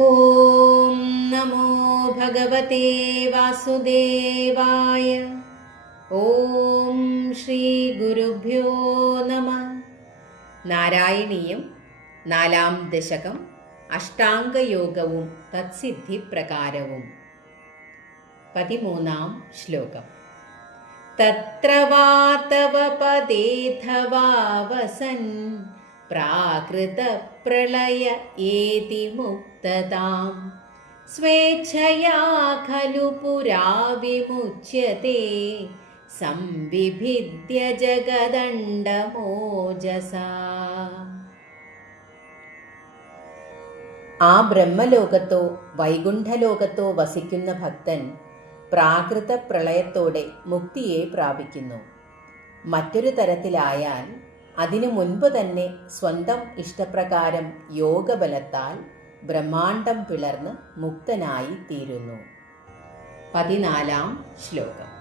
ഓം നമോ ഭഗവതേ വാസുദേവായ ഓം ശ്രീ ഗുരുഭ്യോ നമ നാരായണീയം നാലാം ദശകം അഷ്ടാംഗയോഗവും തത്സിദ്ധി പ്രകാരവും പതിമൂന്നാം ശ്ലോകം തത്ര വാതവ പദേഥവാ വസൻ ഏതി മുക്തതാം. സ്വേച്ഛയാ ഖലു പുരാ വിമുച്യത്തെ സംവിഭിദ്യ जगदण्डमोजसा ആ ബ്രഹ്മലോകത്തോ വൈകുണ്ഠലോകത്തോ വസിക്കുന്ന ഭക്തൻ പ്രാകൃത പ്രളയത്തോടെ മുക്തിയെ പ്രാപിക്കുന്നു. മറ്റൊരു തരത്തിലായാൽ അതിനു മുൻപ് തന്നെ സ്വന്തം ഇഷ്ടപ്രകാരം യോഗബലത്താൽ ബ്രഹ്മാണ്ടം പിളർന്ന് മുക്തനായി തീരുന്നു. പതിനാലാം ശ്ലോകം.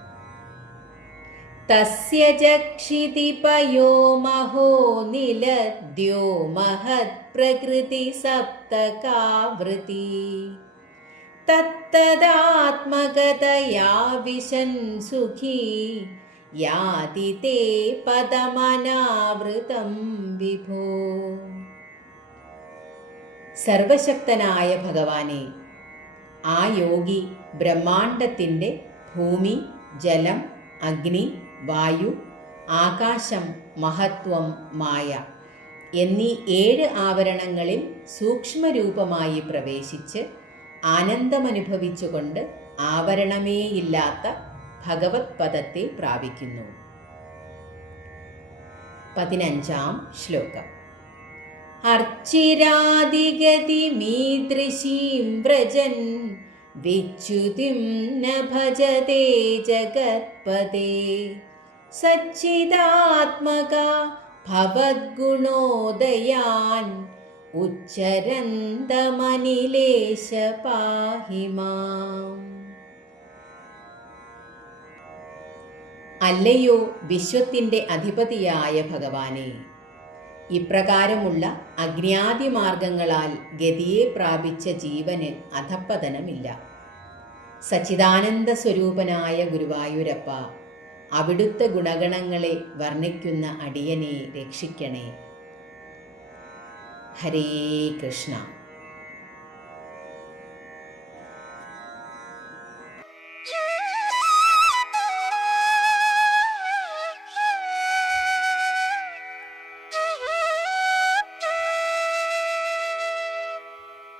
തസ്യ ജക്ഷിതിപയോ മഹോ നിലദ്യോ മഹത് പ്രകൃതി സപ്തകാവൃതി. തത്തദാത്മകതയാ വിശൻ സുഖീ യാതി തേ പദമനാവൃതം വിഭോ. സർവശക്തനായ ഭഗവാനെ ആ യോഗി ബ്രഹ്മാണ്ടത്തിന്റെ ഭൂമി ജലം അഗ്നി വായു ആകാശം മഹത്വം മായ എന്നീ ഏഴ് ആവരണങ്ങളിൽ സൂക്ഷ്മരൂപമായി പ്രവേശിച്ച് ആനന്ദമനുഭവിച്ചുകൊണ്ട് ആവരണമേയില്ലാത്ത ഭഗവത് പദത്തെ പ്രാപിക്കുന്നു. പതിനഞ്ചാം ശ്ലോകം. അർച്ചിരാദിഗതിമീദൃശീം വ്രജൻ വിച്യുതിം ന ഭജത്തെ ജഗത്പദേ സച്ചിദാത്മക ഭവദ്ഗുണോദയാൻ ഉച്ചരന്തമനിലേശ പാഹി മാം. അല്ലയോ വിശ്വത്തിന്റെ അധിപതിയായ ഭഗവാനെ? ഇപ്രകാരമുള്ള അജ്ഞാതി മാർഗങ്ങളാൽ ഗതിയെ പ്രാപിച്ച ജീവന് അധപ്പതനമില്ല സച്ചിദാനന്ദ സ്വരൂപനായ ഗുരുവായൂരപ്പ അവിടുത്തെ ഗുണഗണങ്ങളെ വർണിക്കുന്ന അടിയനെ രക്ഷിക്കണേ. ഹരേ കൃഷ്ണ.